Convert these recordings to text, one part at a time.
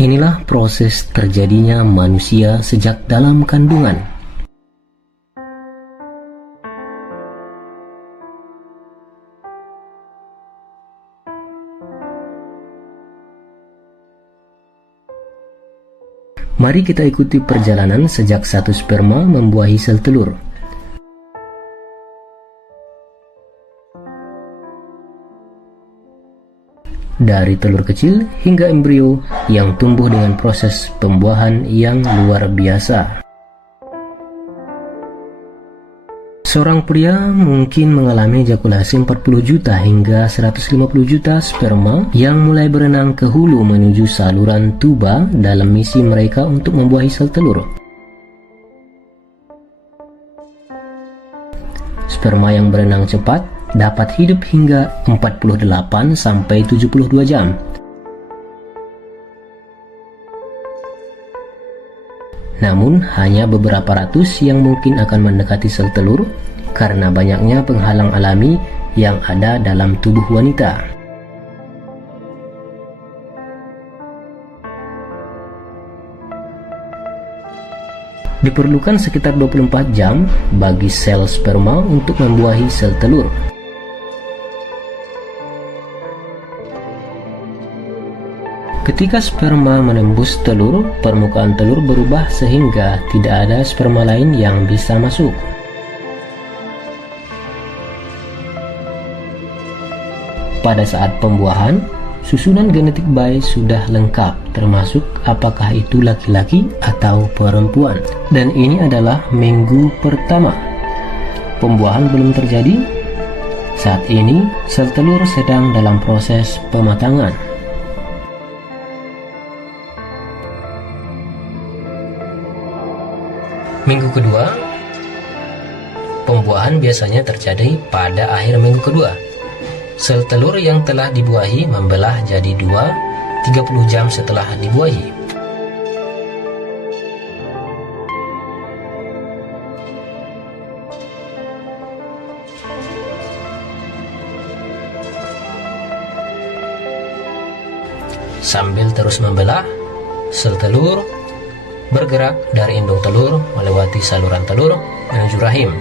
Inilah proses terjadinya manusia sejak dalam kandungan. Mari kita ikuti perjalanan sejak satu sperma membuahi sel telur. Dari telur kecil hingga embrio yang tumbuh dengan proses pembuahan yang luar biasa. Seorang pria mungkin mengalami ejakulasi 40 juta hingga 150 juta sperma yang mulai berenang ke hulu menuju saluran tuba dalam misi mereka untuk membuahi sel telur. Sperma yang berenang cepat dapat hidup hingga 48 sampai 72 jam. Namun, hanya beberapa ratus yang mungkin akan mendekati sel telur karena banyaknya penghalang alami yang ada dalam tubuh wanita. Diperlukan sekitar 24 jam bagi sel sperma untuk membuahi sel telur. Ketika sperma menembus telur, permukaan telur berubah sehingga tidak ada sperma lain yang bisa masuk. Pada saat pembuahan, susunan genetik bayi sudah lengkap, termasuk apakah itu laki-laki atau perempuan. Dan ini adalah minggu pertama. Pembuahan belum terjadi. Saat ini, sel telur sedang dalam proses pematangan. Minggu kedua, pembuahan biasanya terjadi pada akhir minggu kedua. Sel telur yang telah dibuahi membelah jadi dua 30 jam setelah dibuahi. Sambil terus membelah, sel telur bergerak dari indung telur melewati saluran telur menuju rahim.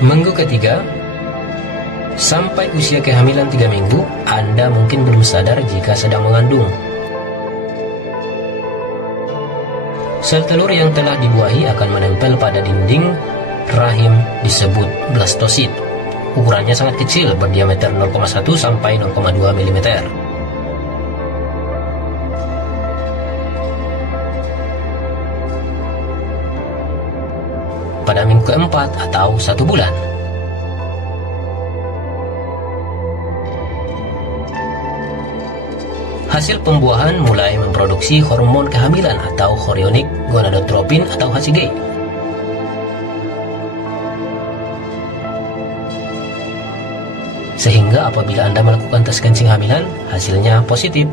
Minggu ketiga, sampai usia kehamilan 3 minggu, Anda mungkin belum sadar jika sedang mengandung. Sel telur yang telah dibuahi akan menempel pada dinding rahim disebut blastosit. Ukurannya sangat kecil, berdiameter 0,1 sampai 0,2 mm. Pada minggu keempat atau 1 bulan, hasil pembuahan mulai memproduksi hormon kehamilan atau chorionic gonadotropin atau HCG. Sehingga apabila Anda melakukan tes kencing hamilan, hasilnya positif.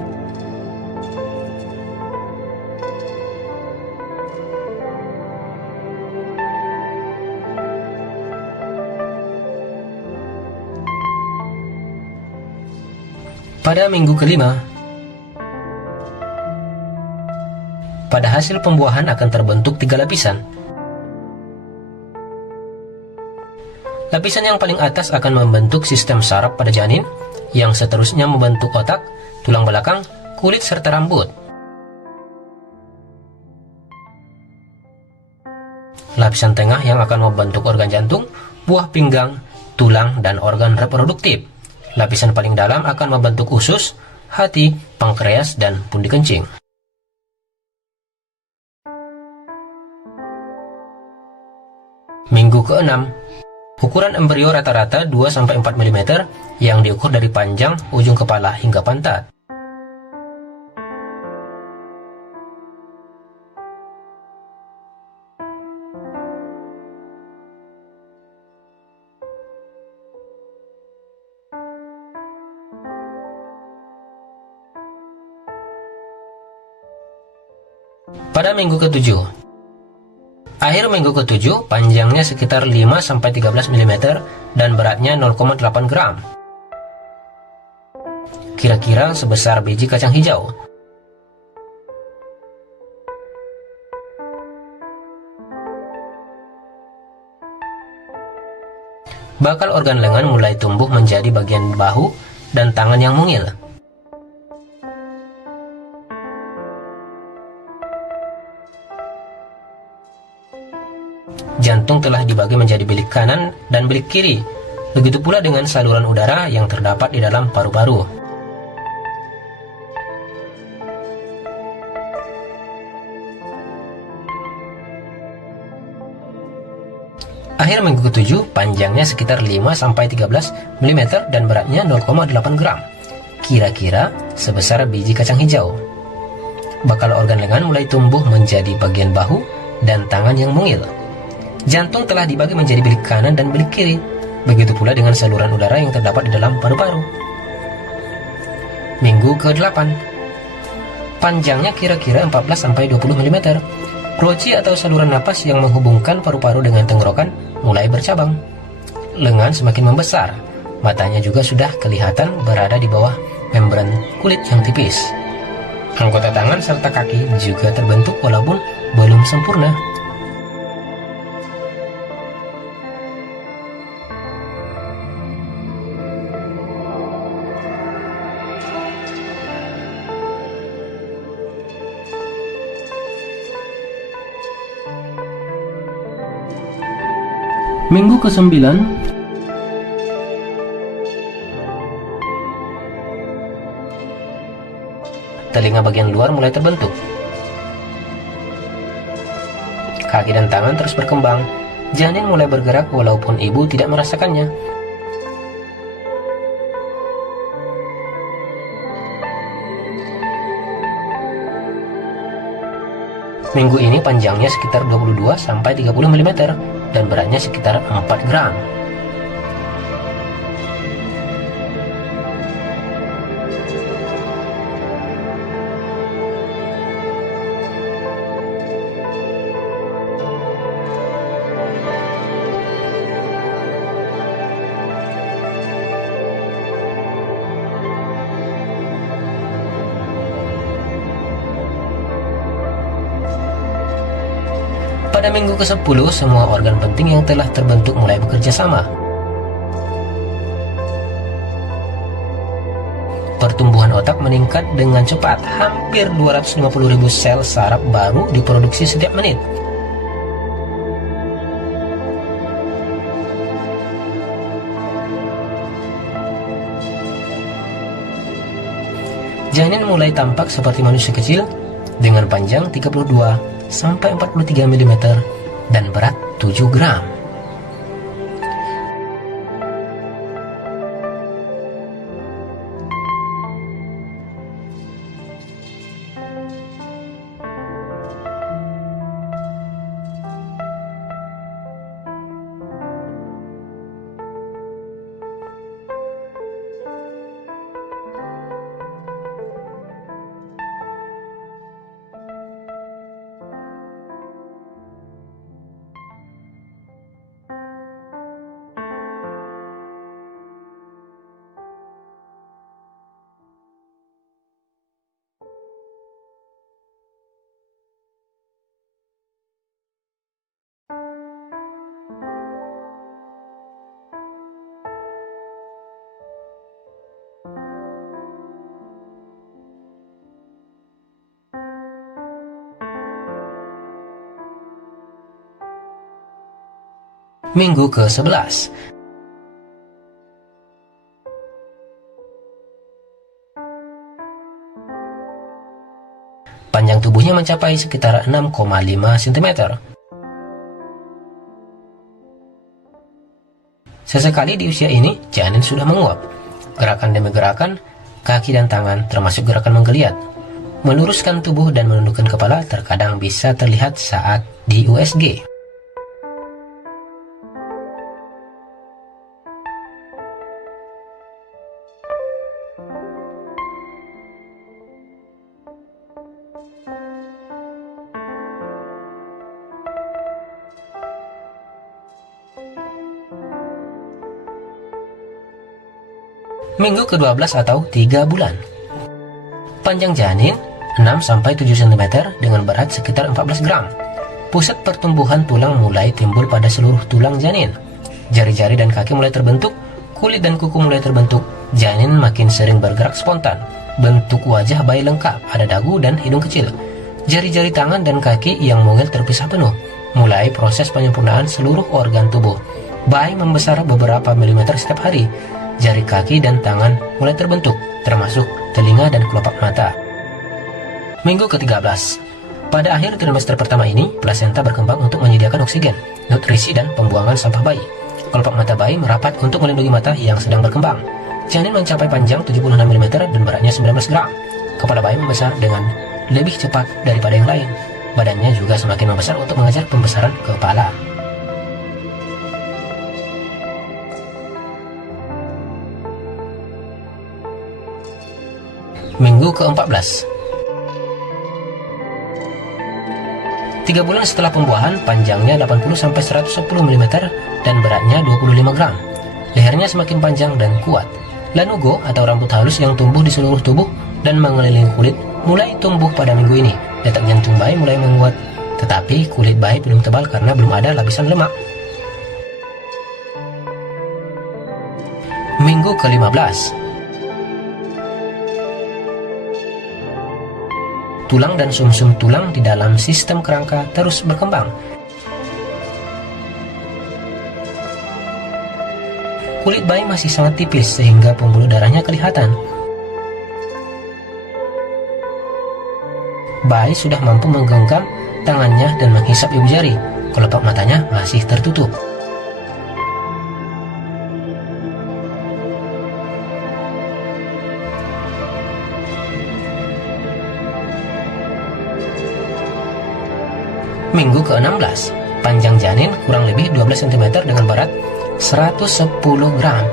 Pada minggu kelima, pada hasil pembuahan akan terbentuk 3 lapisan. Lapisan yang paling atas akan membentuk sistem saraf pada janin, yang seterusnya membentuk otak, tulang belakang, kulit, serta rambut. Lapisan tengah yang akan membentuk organ jantung, buah pinggang, tulang, dan organ reproduktif. Lapisan paling dalam akan membentuk usus, hati, pankreas, dan pundi kencing. Minggu ke-6, ukuran embrio rata-rata 2-4 mm yang diukur dari panjang ujung kepala hingga pantat. Pada minggu ke-7, Akhir minggu ke-7, panjangnya sekitar 5-13 mm dan beratnya 0,8 gram. Kira-kira sebesar biji kacang hijau. Bakal organ lengan mulai tumbuh menjadi bagian bahu dan tangan yang mungil. Jantung telah dibagi menjadi bilik kanan dan bilik kiri. Begitu pula dengan saluran udara yang terdapat di dalam paru-paru. Akhir minggu ke-7, panjangnya sekitar 5-13 mm dan beratnya 0,8 gram. Kira-kira sebesar biji kacang hijau. Bakal organ lengan mulai tumbuh menjadi bagian bahu dan tangan yang mungil. Jantung telah dibagi menjadi bilik kanan dan bilik kiri. Begitu pula dengan saluran udara yang terdapat di dalam paru-paru. Minggu ke-8, panjangnya kira-kira 14-20 mm. Roci atau saluran napas yang menghubungkan paru-paru dengan tenggorokan mulai bercabang. Lengan semakin membesar. Matanya juga sudah kelihatan berada di bawah membran kulit yang tipis. Anggota tangan serta kaki juga terbentuk walaupun belum sempurna. Minggu ke-9, telinga bagian luar mulai terbentuk. Kaki dan tangan terus berkembang. Janin mulai bergerak walaupun ibu tidak merasakannya. Minggu ini panjangnya sekitar 22-30 mm dan beratnya sekitar 4 gram. Pada minggu ke-10, semua organ penting yang telah terbentuk mulai bekerja sama. Pertumbuhan otak meningkat dengan cepat, hampir 250.000 sel saraf baru diproduksi setiap menit. Janin mulai tampak seperti manusia kecil dengan panjang 32-43 mm dan berat 7 gram. Minggu ke-11, panjang tubuhnya mencapai sekitar 6,5 cm. Sesekali di usia ini, janin sudah menguap. Gerakan demi gerakan, kaki dan tangan termasuk gerakan menggeliat, meluruskan tubuh dan menundukkan kepala terkadang bisa terlihat saat di USG. Minggu ke-12 atau 3 bulan. Panjang janin 6-7 cm dengan berat sekitar 14 gram. Pusat pertumbuhan tulang mulai timbul pada seluruh tulang janin. Jari-jari dan kaki mulai terbentuk, kulit dan kuku mulai terbentuk, janin makin sering bergerak spontan. Bentuk wajah bayi lengkap, ada dagu dan hidung kecil. Jari-jari tangan dan kaki yang mungil terpisah penuh. Mulai proses penyempurnaan seluruh organ tubuh. Bayi membesar beberapa milimeter setiap hari. Jari kaki dan tangan mulai terbentuk, termasuk telinga dan kelopak mata. Minggu ke-13. Pada akhir trimester pertama ini, plasenta berkembang untuk menyediakan oksigen, nutrisi, dan pembuangan sampah bayi. Kelopak mata bayi merapat untuk melindungi mata yang sedang berkembang. Janin mencapai panjang 76 mm dan beratnya 19 gram. Kepala bayi membesar dengan lebih cepat daripada yang lain. Badannya juga semakin membesar untuk mengejar pembesaran kepala. Minggu ke-14. 3 bulan setelah pembuahan, panjangnya 80-110 mm dan beratnya 25 gram. Lehernya semakin panjang dan kuat. Lanugo atau rambut halus yang tumbuh di seluruh tubuh dan mengelilingi kulit mulai tumbuh pada minggu ini. Detak jantung bayi mulai menguat, tetapi kulit bayi belum tebal karena belum ada lapisan lemak. Minggu ke-15. Tulang dan sumsum tulang di dalam sistem kerangka terus berkembang. Kulit bayi masih sangat tipis sehingga pembuluh darahnya kelihatan. Bayi sudah mampu menggenggam tangannya dan menghisap ibu jari. Kelopak matanya masih tertutup. Minggu ke-16. Panjang janin kurang lebih 12 cm dengan berat 110 gram.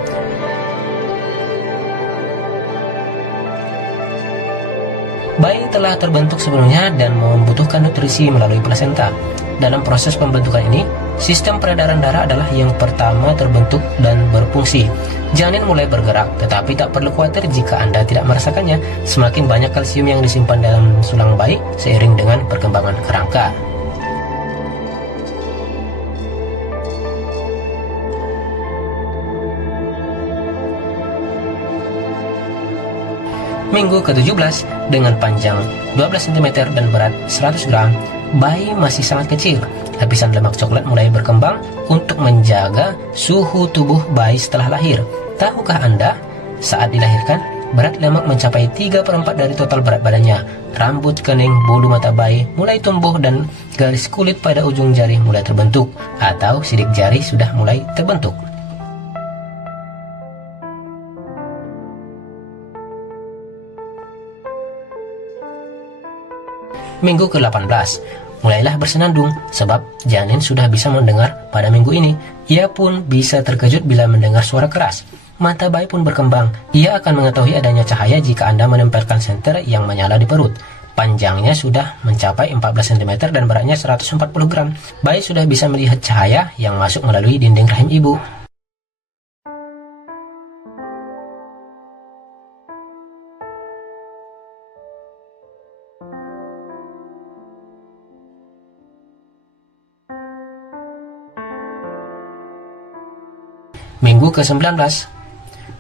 Bayi telah terbentuk sebelumnya dan membutuhkan nutrisi melalui plasenta. Dalam proses pembentukan ini, sistem peredaran darah adalah yang pertama terbentuk dan berfungsi. Janin mulai bergerak, tetapi tak perlu khawatir jika Anda tidak merasakannya. Semakin banyak kalsium yang disimpan dalam tulang bayi seiring dengan perkembangan kerangka. Minggu ke-17, dengan panjang 12 cm dan berat 100 gram, bayi masih sangat kecil. Lapisan lemak coklat mulai berkembang untuk menjaga suhu tubuh bayi setelah lahir. Tahukah Anda, saat dilahirkan, berat lemak mencapai 3/4 dari total berat badannya. Rambut kening, bulu mata bayi mulai tumbuh dan garis kulit pada ujung jari mulai terbentuk, atau sidik jari sudah mulai terbentuk. Minggu ke-18, mulailah bersenandung sebab janin sudah bisa mendengar pada minggu ini. Ia pun bisa terkejut bila mendengar suara keras. Mata bayi pun berkembang. Ia akan mengetahui adanya cahaya jika Anda menempelkan senter yang menyala di perut. Panjangnya sudah mencapai 14 cm dan beratnya 140 gram. Bayi sudah bisa melihat cahaya yang masuk melalui dinding rahim ibu. Minggu ke-19.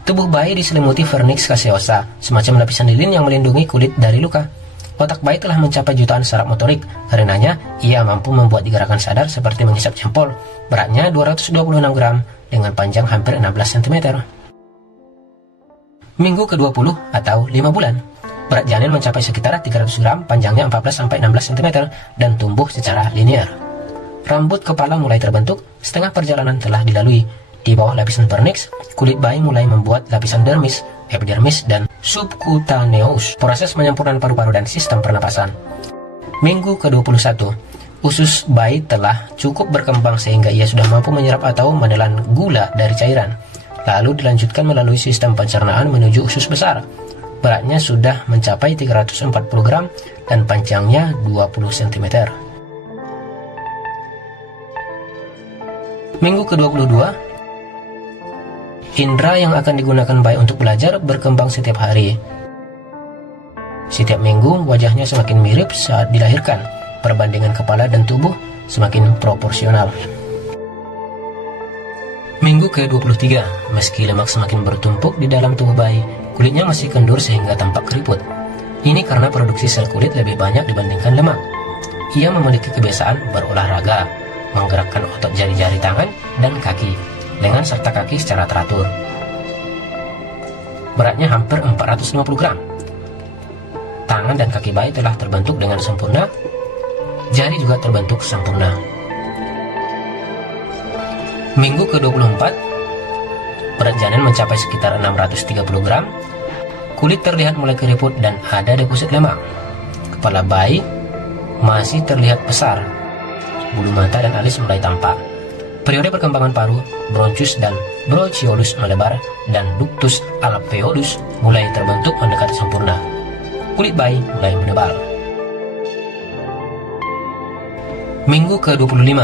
Tubuh bayi diselimuti vernix caseosa, semacam lapisan lilin yang melindungi kulit dari luka. Otak bayi telah mencapai jutaan saraf motorik, karenanya ia mampu membuat gerakan sadar seperti menghisap jempol. Beratnya 226 gram dengan panjang hampir 16 cm. Minggu ke-20 atau 5 bulan. Berat janin mencapai sekitar 300 gram, panjangnya 14-16 cm dan tumbuh secara linear. Rambut kepala mulai terbentuk, setengah perjalanan telah dilalui. Di bawah lapisan vernix, kulit bayi mulai membuat lapisan dermis, epidermis, dan subcutaneous, proses penyempurnaan paru-paru dan sistem pernapasan. Minggu ke-21, usus bayi telah cukup berkembang sehingga ia sudah mampu menyerap atau menelan gula dari cairan. Lalu dilanjutkan melalui sistem pencernaan menuju usus besar. Beratnya sudah mencapai 340 gram dan panjangnya 20 cm. Minggu ke-22, Indera yang akan digunakan bayi untuk belajar berkembang setiap hari. Setiap minggu, wajahnya semakin mirip saat dilahirkan. Perbandingan kepala dan tubuh semakin proporsional. Minggu ke-23, meski lemak semakin bertumpuk di dalam tubuh bayi, kulitnya masih kendur sehingga tampak keriput. Ini karena produksi sel kulit lebih banyak dibandingkan lemak. Ia memiliki kebiasaan berolahraga, menggerakkan otot jari-jari tangan dan kaki, dengan serta kaki secara teratur. Beratnya hampir 450 gram. Tangan dan kaki bayi telah terbentuk dengan sempurna, jari juga terbentuk sempurna. Minggu ke-24, berat janin mencapai sekitar 630 gram, kulit terlihat mulai keriput dan ada deposit lemak. Kepala bayi masih terlihat besar, bulu mata dan alis mulai tampak. Periode perkembangan paru, bronchus dan bronchiolus melebar, dan ductus alveolus mulai terbentuk mendekati sempurna. Kulit bayi mulai menebal. Minggu ke-25,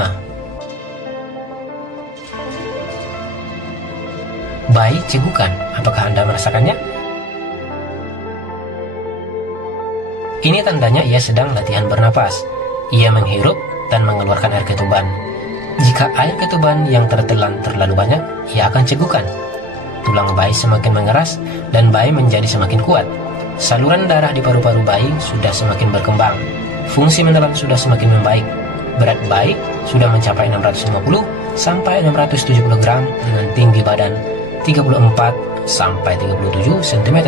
bayi cegukan. Apakah Anda merasakannya? Ini tandanya ia sedang latihan bernapas. Ia menghirup dan mengeluarkan air ketuban. Jika air ketuban yang tertelan terlalu banyak, ia akan cegukan. Tulang bayi semakin mengeras dan bayi menjadi semakin kuat. Saluran darah di paru-paru bayi sudah semakin berkembang. Fungsi menelan sudah semakin membaik. Berat bayi sudah mencapai 650 sampai 670 gram dengan tinggi badan 34 sampai 37 cm.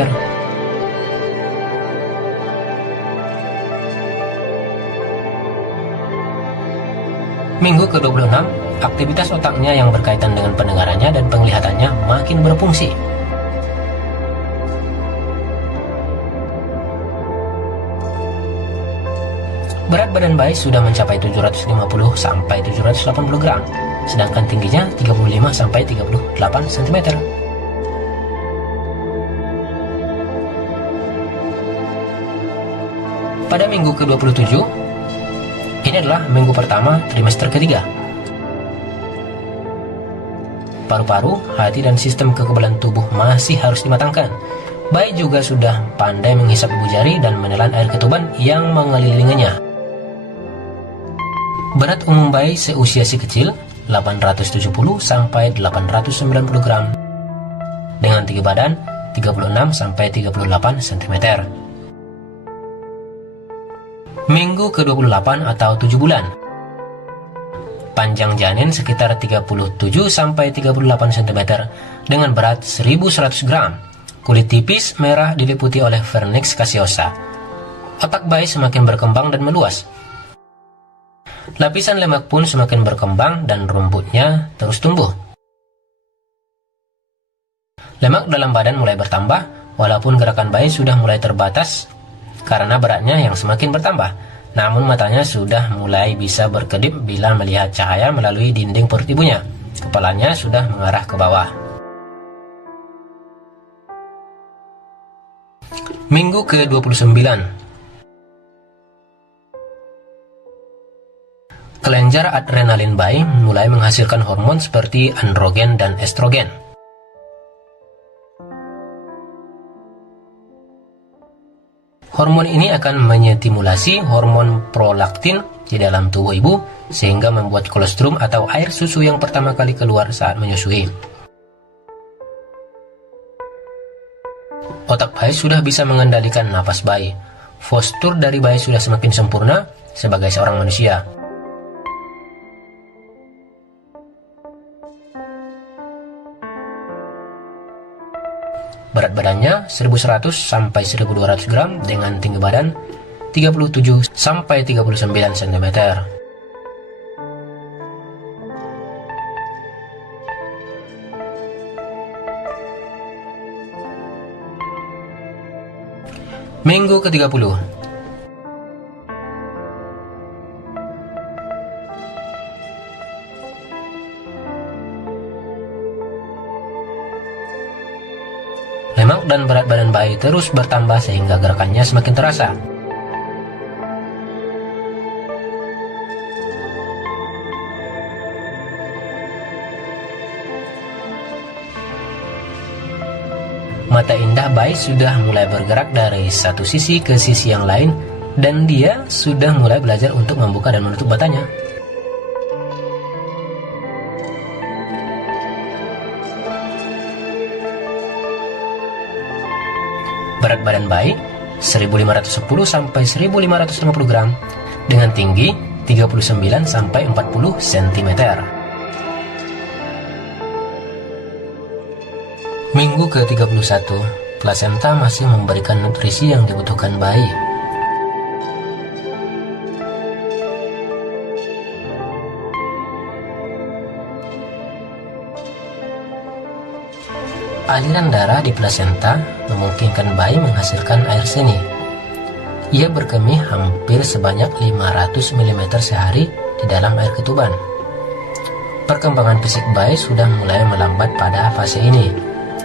Minggu ke-26, aktivitas otaknya yang berkaitan dengan pendengarannya dan penglihatannya makin berfungsi. Berat badan bayi sudah mencapai 750 sampai 780 gram, sedangkan tingginya 35 sampai 38 cm. Pada minggu ke-27, ini adalah minggu pertama trimester ketiga. Paru-paru, hati, dan sistem kekebalan tubuh masih harus dimatangkan. Bayi juga sudah pandai menghisap ibu jari dan menelan air ketuban yang mengelilinginya. Berat umum bayi seusia si kecil 870 sampai 890 gram. Dengan tinggi badan 36 sampai 38 cm. Minggu ke-28 atau 7 bulan. Panjang janin sekitar 37 sampai 38 cm dengan berat 1100 gram. Kulit tipis merah diliputi oleh vernix caseosa. Otak bayi semakin berkembang dan meluas. Lapisan lemak pun semakin berkembang dan rambutnya terus tumbuh. Lemak dalam badan mulai bertambah, walaupun gerakan bayi sudah mulai terbatas karena beratnya yang semakin bertambah. Namun matanya sudah mulai bisa berkedip bila melihat cahaya melalui dinding perut ibunya. Kepalanya sudah mengarah ke bawah. Minggu ke-29. Kelenjar adrenalin bayi mulai menghasilkan hormon seperti androgen dan estrogen. Hormon ini akan menytimulasi hormon prolaktin di dalam tubuh ibu sehingga membuat kolostrum atau air susu yang pertama kali keluar saat menyusui. Otak bayi sudah bisa mengendalikan napas bayi. Postur dari bayi sudah semakin sempurna sebagai seorang manusia. Berat badannya 1100 sampai 1200 gram dengan tinggi badan 37 sampai 39 cm. Minggu ke-30. Lemak dan berat badan bayi terus bertambah sehingga gerakannya semakin terasa. Mata indah bayi sudah mulai bergerak dari satu sisi ke sisi yang lain, dan dia sudah mulai belajar untuk membuka dan menutup matanya. Berat badan bayi 1510 sampai 1550 gram dengan tinggi 39 sampai 40 cm. Minggu ke-31, plasenta masih memberikan nutrisi yang dibutuhkan bayi. Aliran darah di plasenta memungkinkan bayi menghasilkan air seni. Ia berkemih hampir sebanyak 500 mm sehari di dalam air ketuban. Perkembangan fisik bayi sudah mulai melambat pada fase ini.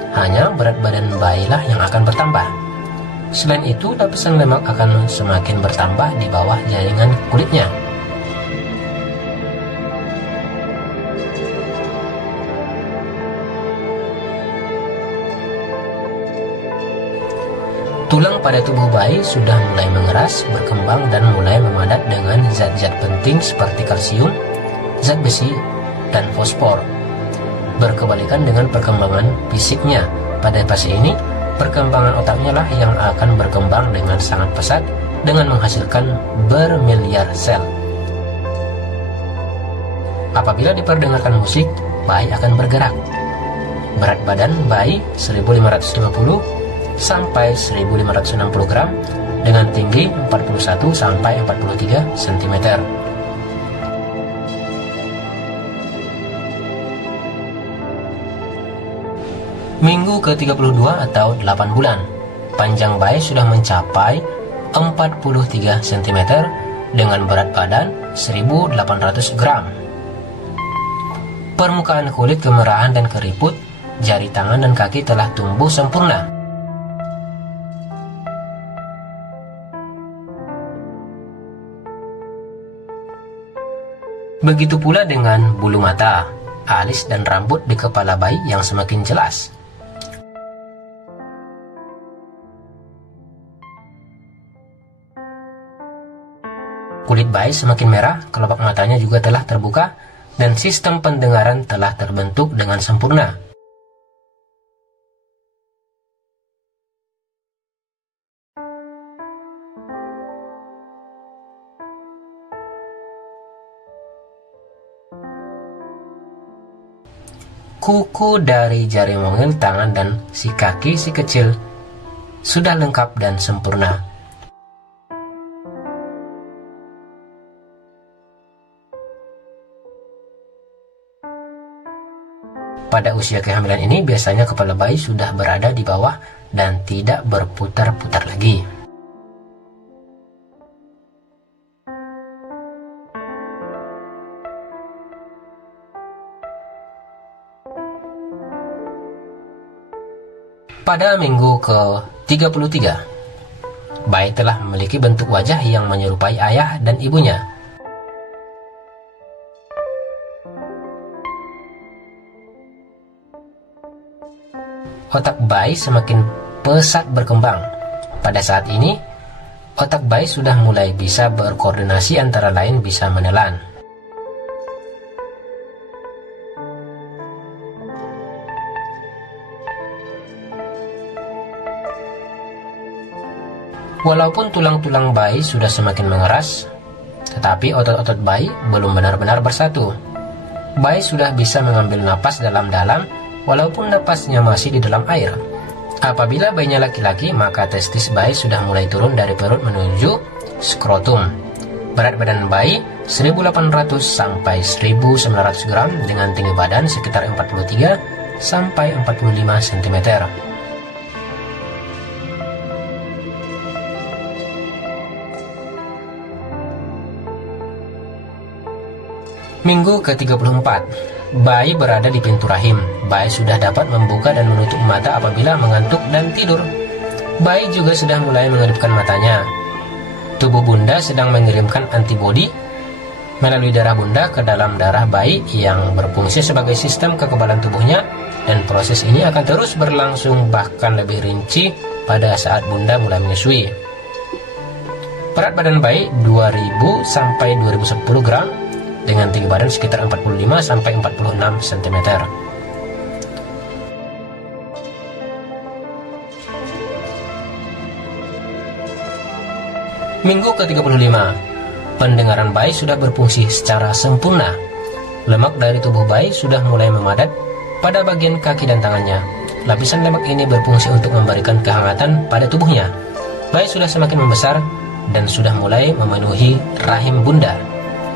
Hanya berat badan bayilah yang akan bertambah. Selain itu, lapisan lemak akan semakin bertambah di bawah jaringan kulitnya. Tulang pada tubuh bayi sudah mulai mengeras, berkembang, dan mulai memadat dengan zat-zat penting seperti kalsium, zat besi, dan fosfor. Berkebalikan dengan perkembangan fisiknya, pada fase ini, perkembangan otaknya lah yang akan berkembang dengan sangat pesat dengan menghasilkan bermiliar sel. Apabila diperdengarkan musik, bayi akan bergerak. Berat badan bayi 1550 sampai 1560 gram dengan tinggi 41 sampai 43 cm. Minggu ke-32 atau 8 bulan, panjang bayi sudah mencapai 43 cm dengan berat badan 1800 gram. Permukaan kulit kemerahan dan keriput, jari tangan dan kaki telah tumbuh sempurna. Begitu pula dengan bulu mata, alis, dan rambut di kepala bayi yang semakin jelas. Kulit bayi semakin merah, kelopak matanya juga telah terbuka, dan sistem pendengaran telah terbentuk dengan sempurna. Kuku dari jari mungil, tangan, dan si kaki si kecil sudah lengkap dan sempurna. Pada usia kehamilan ini, biasanya kepala bayi sudah berada di bawah dan tidak berputar-putar lagi. Pada minggu ke-33, bayi telah memiliki bentuk wajah yang menyerupai ayah dan ibunya. Otak bayi semakin pesat berkembang. Pada saat ini, otak bayi sudah mulai bisa berkoordinasi, antara lain bisa menelan. Walaupun tulang-tulang bayi sudah semakin mengeras, tetapi otot-otot bayi belum benar-benar bersatu. Bayi sudah bisa mengambil napas dalam-dalam, walaupun napasnya masih di dalam air. Apabila bayinya laki-laki, maka testis bayi sudah mulai turun dari perut menuju skrotum. Berat badan bayi 1800 sampai 1900 gram dengan tinggi badan sekitar 43 sampai 45 cm. Minggu ke-34, bayi berada di pintu rahim. Bayi sudah dapat membuka dan menutup mata apabila mengantuk dan tidur. Bayi juga sudah mulai mengedipkan matanya. Tubuh bunda sedang mengirimkan antibodi melalui darah bunda ke dalam darah bayi yang berfungsi sebagai sistem kekebalan tubuhnya dan proses ini akan terus berlangsung bahkan lebih rinci pada saat bunda mulai menyusui. Berat badan bayi 2000 sampai 2010 gram dengan tinggi badan sekitar 45 sampai 46 cm. Minggu ke-35, pendengaran bayi sudah berfungsi secara sempurna. Lemak dari tubuh bayi sudah mulai memadat pada bagian kaki dan tangannya. Lapisan lemak ini berfungsi untuk memberikan kehangatan pada tubuhnya. Bayi sudah semakin membesar dan sudah mulai memenuhi rahim bunda.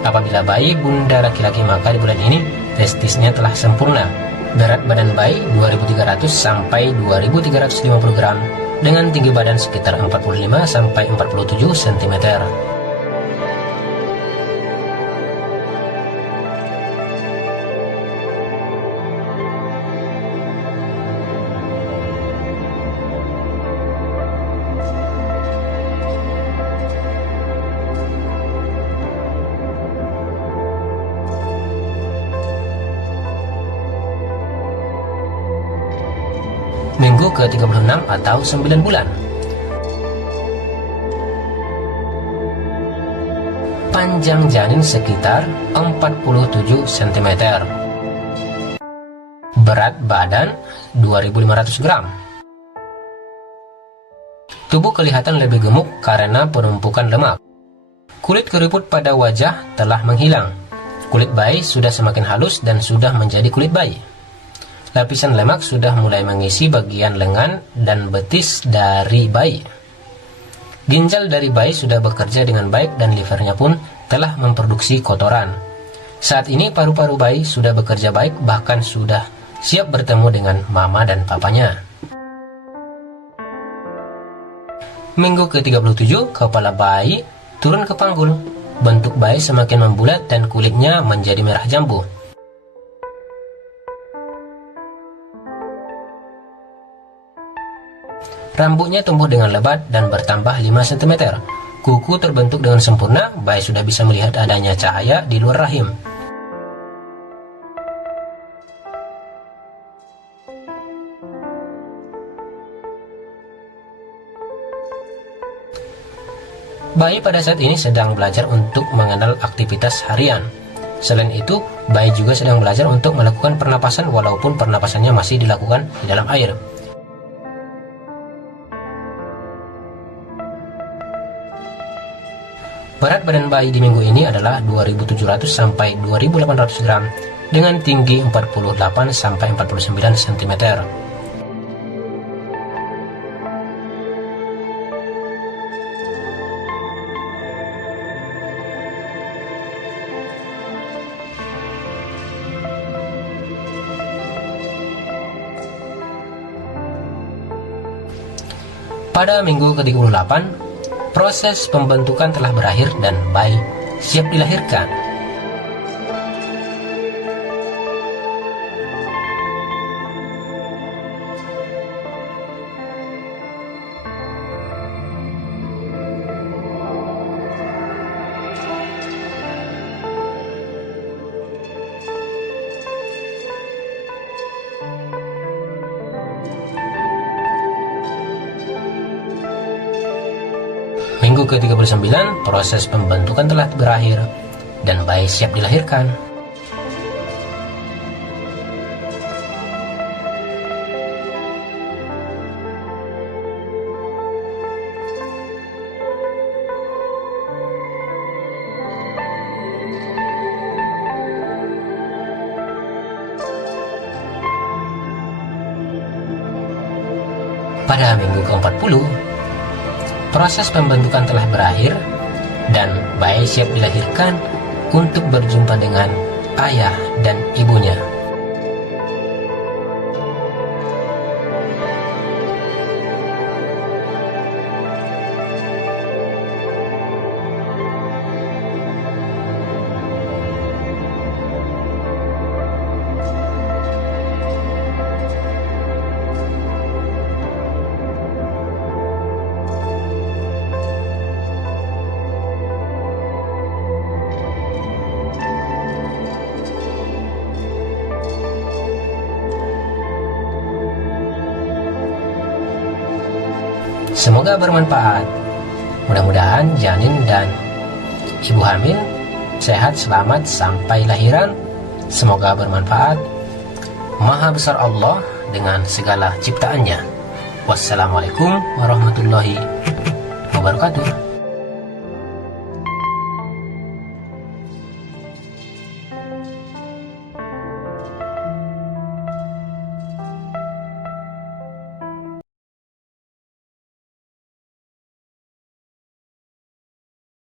Apabila bayi bunda laki-laki, maka di bulan ini testisnya telah sempurna. Berat badan bayi 2300 sampai 2350 gram dengan tinggi badan sekitar 45 sampai 47 cm. Minggu ke-36 atau 9 bulan. Panjang janin sekitar 47 cm. Berat badan 2500 gram. Tubuh kelihatan lebih gemuk karena penumpukan lemak. Kulit keriput pada wajah telah menghilang. Kulit bayi sudah semakin halus dan sudah menjadi kulit bayi. Lapisan lemak sudah mulai mengisi bagian lengan dan betis dari bayi. Ginjal dari bayi sudah bekerja dengan baik dan livernya pun telah memproduksi kotoran. Saat ini paru-paru bayi sudah bekerja baik, bahkan sudah siap bertemu dengan mama dan papanya. Minggu ke-37, kepala bayi turun ke panggul. Bentuk bayi semakin membulat dan kulitnya menjadi merah jambu. Rambutnya tumbuh dengan lebat dan bertambah 5 cm. Kuku terbentuk dengan sempurna, bayi sudah bisa melihat adanya cahaya di luar rahim. Bayi pada saat ini sedang belajar untuk mengenal aktivitas harian. Selain itu, bayi juga sedang belajar untuk melakukan pernapasan walaupun pernapasannya masih dilakukan di dalam air. Berat badan bayi di minggu ini adalah 2700 sampai 2800 gram dengan tinggi 48 sampai 49 cm. Pada minggu ke-38, proses pembentukan telah berakhir dan bayi siap dilahirkan. Minggu ke-39, proses pembentukan telah berakhir dan bayi siap dilahirkan. Pada minggu ke-40, proses pembentukan telah berakhir dan bayi siap dilahirkan untuk berjumpa dengan ayah dan ibunya. Semoga bermanfaat. Mudah-mudahan janin dan ibu hamil sehat selamat sampai lahiran. Semoga bermanfaat. Maha besar Allah dengan segala ciptaannya. Wassalamualaikum warahmatullahi wabarakatuh.